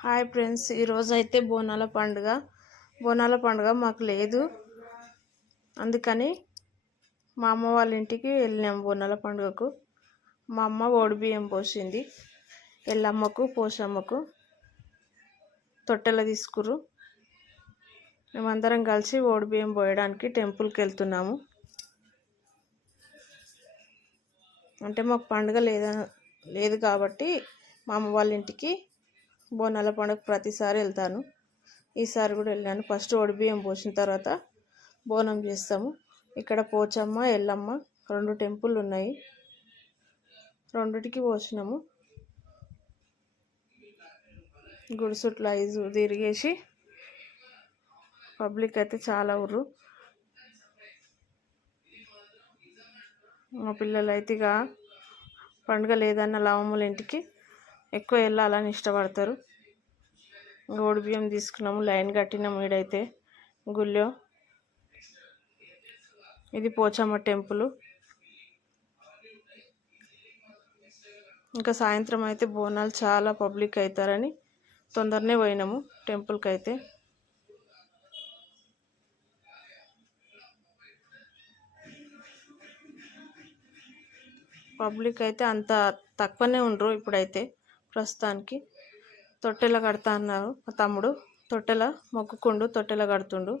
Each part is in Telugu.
హాయ్ ఫ్రెండ్స్, ఈరోజు అయితే బోనాల పండుగ మాకు లేదు. అందుకని మా అమ్మ వాళ్ళ ఇంటికి వెళ్ళినాం బోనాల పండుగకు. మా అమ్మ ఓడిబియ్యం పోసింది. ఎల్లమ్మకు పోషమ్మకు తొట్టెల తీసుకురు. మేమందరం కలిసి ఓడిబియ్యం పోయడానికి టెంపుల్కి వెళ్తున్నాము. అంటే మాకు పండుగ లేదు కాబట్టి మా అమ్మ వాళ్ళ ఇంటికి బోనాల పండుగ ప్రతిసారి వెళ్తాను. ఈసారి కూడా వెళ్ళాను. ఫస్ట్ ఓడిబియ్యం పోసిన తర్వాత బోనం చేస్తాము. ఇక్కడ పోచమ్మ, ఎల్లమ్మ 2 టెంపుల్ ఉన్నాయి. రెండిటికి పోసినాము. గుడి చుట్టూ 5 తిరిగేసి పబ్లిక్ అయితే చాలా ఊరు. మా పిల్లలు అయితే ఇక పండుగ లేదన్న లావమ్మల ఇంటికి ఎక్కువ వెళ్ళాలని ఇష్టపడతారు. ఓడిబియ్యం తీసుకున్నాము, లైన్ కట్టినాము. ఈడైతే గుళ్ళో ఇది పోచమ్మ టెంపుల్. ఇంకా సాయంత్రం అయితే బోనాలు చాలా పబ్లిక్ అవుతారని తొందరనే పోయినాము టెంపుల్కి. అయితే పబ్లిక్ అయితే అంత తక్కువనే ఉండరు. ఇప్పుడైతే ప్రస్తుతానికి తొట్టెల కడతా అన్నారు. మా తమ్ముడు తొట్టెల మొక్కుకుండు, తొట్టెల కడుతుండు.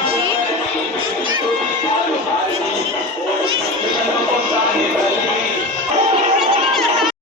వచ్చి